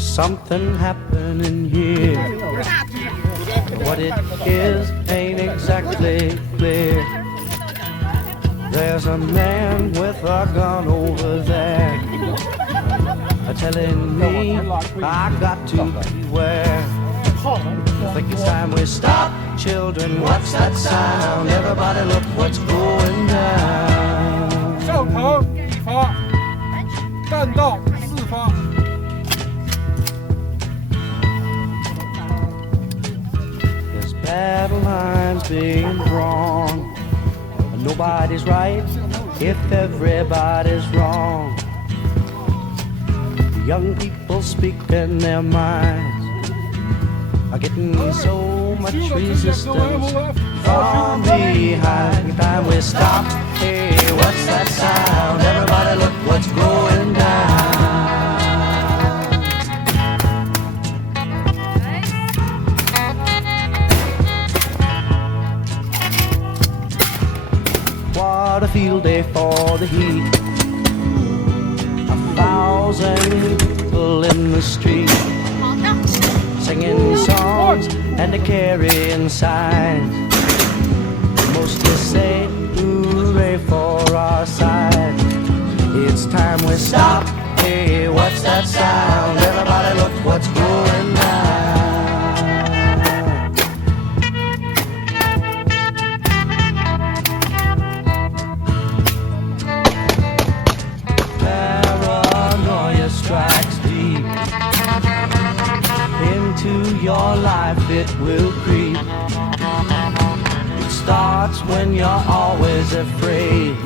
There's something happening here. What it is ain't exactly clear. There's a man with a gun over there, telling me I got to beware. I think it's time we stop, children. What's that sound? Everybody look what's going down. 上膛1发，弹道4发。There's battle lines being drawn. Nobody's right if everybody's wrong. The young people speaking their minds are getting so much resistance from behind. Time we stop. Hey, what's that sound? Everybody look what's going down. What a field day for the heat. 1,000 people in the street, singing songs and carrying signs. Mostly say hooray for our side. It's time we stop. Hey, what's that sound? Everybody look what's going down. Paranoia strikes deep into your life, it will creep. It starts when you're always afraid.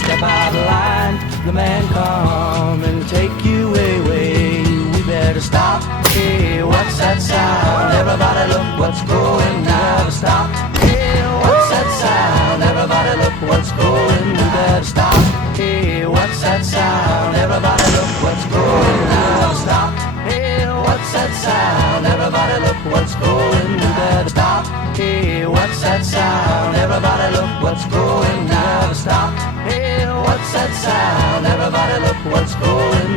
Step out of line, the man come and take you away. We better stop. Hey, what's that sound? Everybody look what's going down. Stop. Hey, what's that sound? Everybody look what's going. We better stop. Hey, what's that sound? Everybody look what's going down. Stop. Hey, what's that sound? Everybody look what's going. We better stop. Hey, what's that sound? Everybody look what's going. We better stop. Hey, what's that sound? Everybody look what's going.